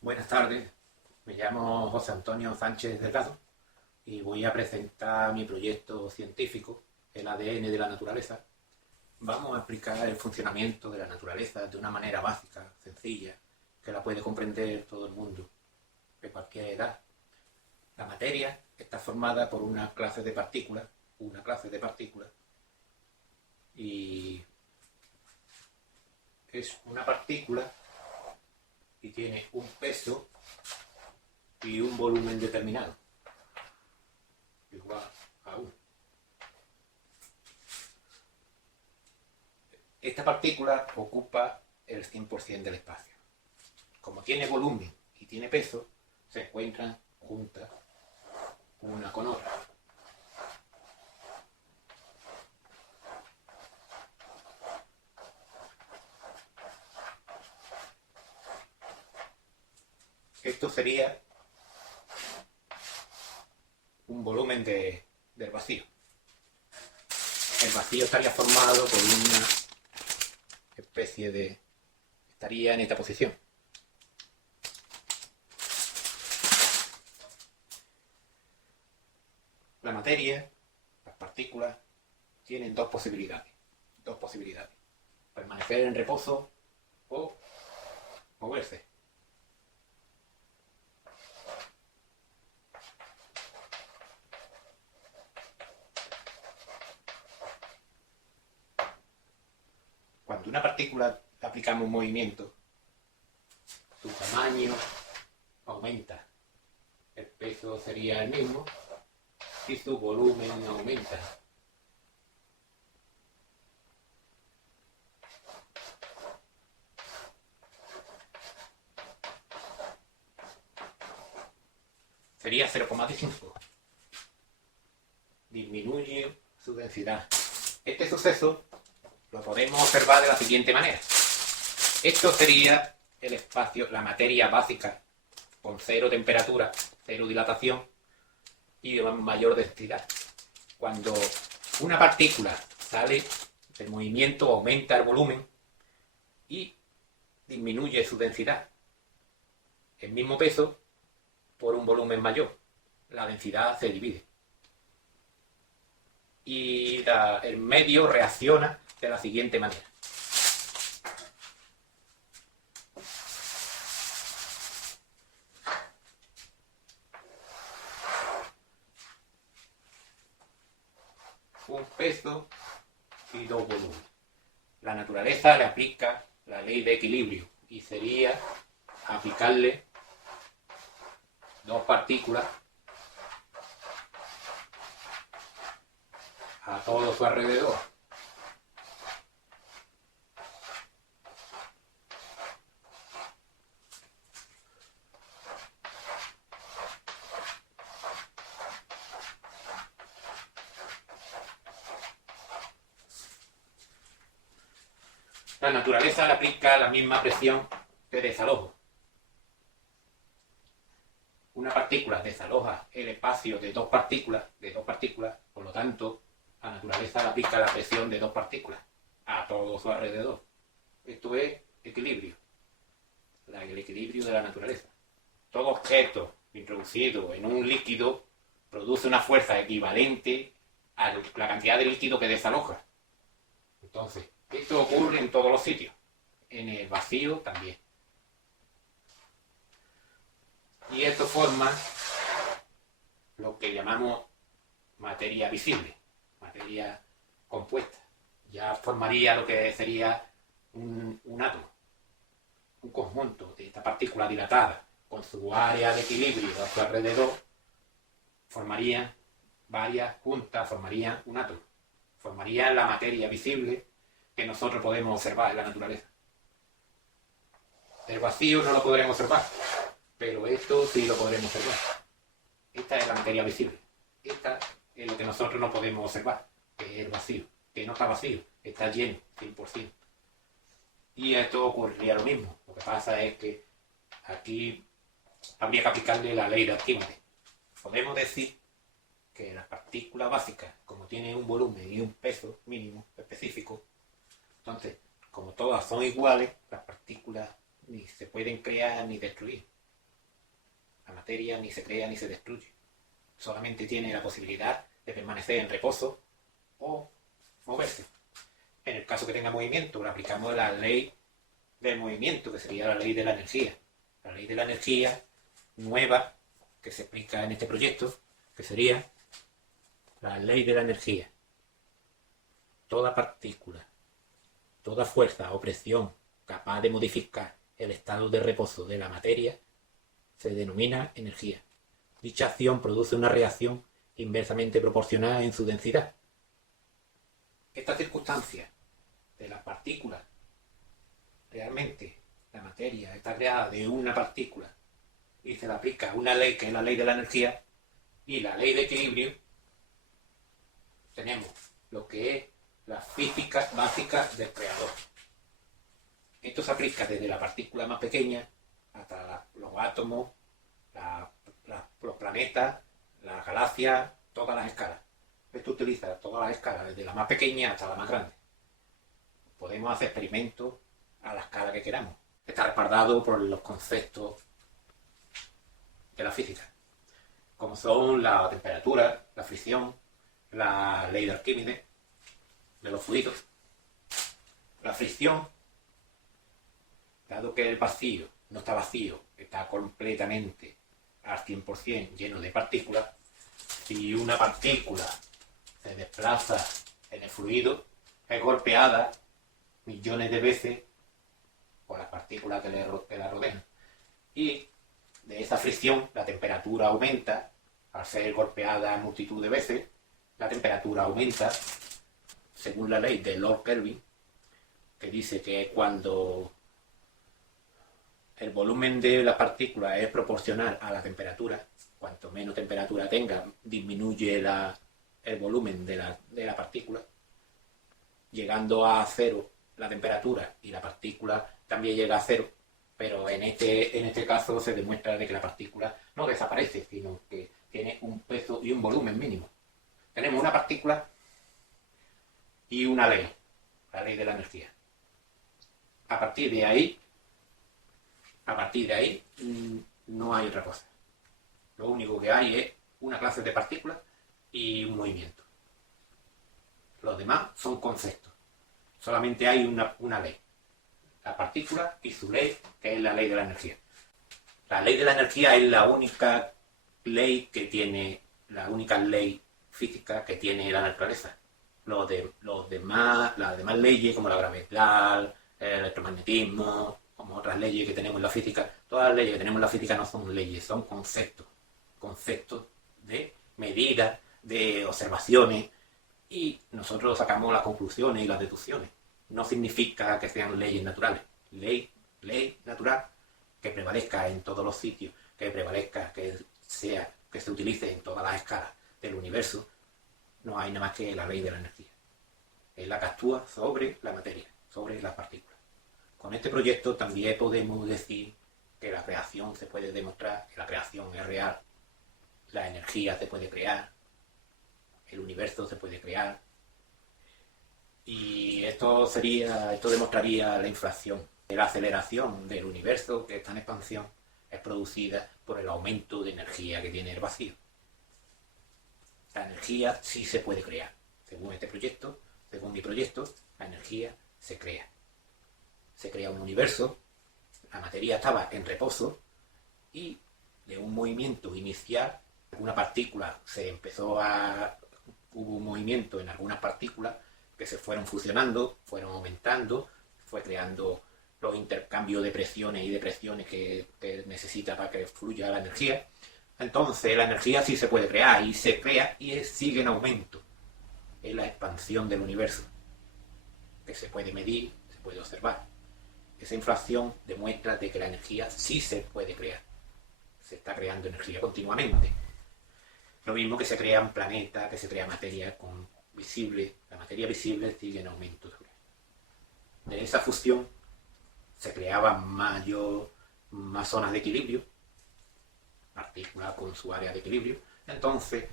Buenas tardes, me llamo José Antonio Sánchez Delgado y voy a presentar mi proyecto científico, el ADN de la naturaleza. Vamos a explicar el funcionamiento de la naturaleza de una manera básica, sencilla, que la puede comprender todo el mundo, de cualquier edad. La materia está formada por una clase de partículas, y es una partícula y tiene un peso y un volumen determinado, igual a 1. Esta partícula ocupa el 100% del espacio. Como tiene volumen y tiene peso, se encuentran juntas una con otra. Esto sería un volumen del vacío. El vacío estaría formado por una especie de... estaría en esta posición. La materia, las partículas, tienen dos posibilidades. Permanecer en reposo o moverse. Cuando una partícula le aplicamos un movimiento, su tamaño aumenta, el peso sería el mismo y su volumen aumenta. Sería 0,5. Disminuye su densidad. Este suceso lo podemos observar de la siguiente manera. Esto sería el espacio, la materia básica, con cero temperatura, cero dilatación y mayor densidad. Cuando una partícula sale del movimiento, aumenta el volumen y disminuye su densidad. El mismo peso por un volumen mayor. La densidad se divide. Y el medio reacciona de la siguiente manera. Un peso y dos volúmenes. La naturaleza le aplica la ley de equilibrio y sería aplicarle dos partículas a todo su alrededor. La naturaleza le aplica la misma presión de desalojo. Una partícula desaloja el espacio de dos partículas, por lo tanto, la naturaleza le aplica la presión de dos partículas a todo su alrededor. Esto es equilibrio, el equilibrio de la naturaleza. Todo objeto introducido en un líquido produce una fuerza equivalente a la cantidad de líquido que desaloja. Entonces, esto ocurre en todos los sitios, en el vacío también. Y esto forma lo que llamamos materia visible, materia compuesta. Ya formaría lo que sería un átomo, un conjunto de esta partícula dilatada con su área de equilibrio a su alrededor, formarían varias juntas, formarían un átomo, formarían la materia visible que nosotros podemos observar en la naturaleza. El vacío no lo podremos observar, pero esto sí lo podremos observar. Esta es la materia visible. Esta es lo que nosotros no podemos observar, que es el vacío, que no está vacío, está lleno, 100%. Y esto ocurriría lo mismo. Lo que pasa es que aquí habría que aplicarle la ley de Arquímedes. Podemos decir que las partículas básicas, como tienen un volumen y un peso mínimo específico, entonces, como todas son iguales, las partículas ni se pueden crear ni destruir. La materia ni se crea ni se destruye. Solamente tiene la posibilidad de permanecer en reposo o moverse. En el caso que tenga movimiento, le aplicamos la ley del movimiento, que sería la ley de la energía. La ley de la energía nueva que se explica en este proyecto, que sería la ley de la energía. Toda partícula, toda fuerza o presión capaz de modificar el estado de reposo de la materia se denomina energía. Dicha acción produce una reacción inversamente proporcional en su densidad. Esta circunstancia de las partículas, realmente la materia está creada de una partícula y se le aplica una ley que es la ley de la energía y la ley de equilibrio, tenemos lo que es la física básica del creador. Esto se aplica desde la partícula más pequeña hasta los átomos, los planetas, las galaxias, todas las escalas. Esto utiliza todas las escalas, desde la más pequeña hasta la más grande. Podemos hacer experimentos a la escala que queramos. Está respaldado por los conceptos de la física, como son la temperatura, la fricción, la ley de Arquímedes, de los fluidos. La fricción, dado que el vacío no está vacío, está completamente al 100% lleno de partículas, si una partícula se desplaza en el fluido, es golpeada millones de veces por las partículas que la rodean. Y de esa fricción la temperatura aumenta, al ser golpeada multitud de veces, la temperatura aumenta, según la ley de Lord Kelvin, que dice que cuando el volumen de la partícula es proporcional a la temperatura, cuanto menos temperatura tenga, disminuye el volumen de la partícula, llegando a cero la temperatura y la partícula también llega a cero, pero en este caso se demuestra de que la partícula no desaparece, sino que tiene un peso y un volumen mínimo. Tenemos una partícula y una ley, la ley de la energía. A partir de ahí no hay otra cosa. Lo único que hay es una clase de partículas y un movimiento. Los demás son conceptos. Solamente hay una ley. La partícula y su ley, que es la ley de la energía. La ley de la energía es la única ley la única ley física que tiene la naturaleza. Las demás leyes, como la gravedad, el electromagnetismo, como otras leyes que tenemos en la física, todas las leyes que tenemos en la física no son leyes, son conceptos de medidas, de observaciones, y nosotros sacamos las conclusiones y las deducciones. No significa que sean leyes naturales. Ley natural que prevalezca en todos los sitios, que prevalezca, que se utilice en todas las escalas del universo. No hay nada más que la ley de la energía. Es la que actúa sobre la materia, sobre las partículas. Con este proyecto también podemos decir que la creación se puede demostrar, que la creación es real, la energía se puede crear, el universo se puede crear, y esto demostraría la inflación. La aceleración del universo, que está en expansión, es producida por el aumento de energía que tiene el vacío. La energía sí se puede crear. Según este proyecto, según mi proyecto, la energía se crea. Se crea un universo, la materia estaba en reposo y de un movimiento inicial, una partícula hubo un movimiento en algunas partículas que se fueron fusionando, fueron aumentando, fue creando los intercambios de presiones y depresiones que necesita para que fluya la energía. Entonces la energía sí se puede crear y se crea y sigue en aumento. Es la expansión del universo, que se puede medir, se puede observar. Esa inflación demuestra de que la energía sí se puede crear. Se está creando energía continuamente. Lo mismo que se crean planetas, que se crea materia visible. La materia visible sigue en aumento. De esa fusión se creaban más zonas de equilibrio, partículas con su área de equilibrio. Entonces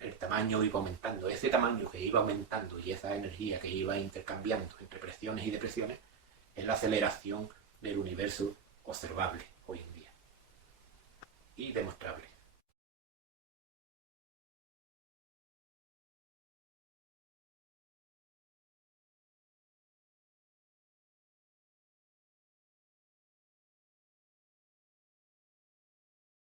el tamaño iba aumentando. Ese tamaño que iba aumentando y esa energía que iba intercambiando entre presiones y depresiones es la aceleración del universo observable hoy en día. y demostrable.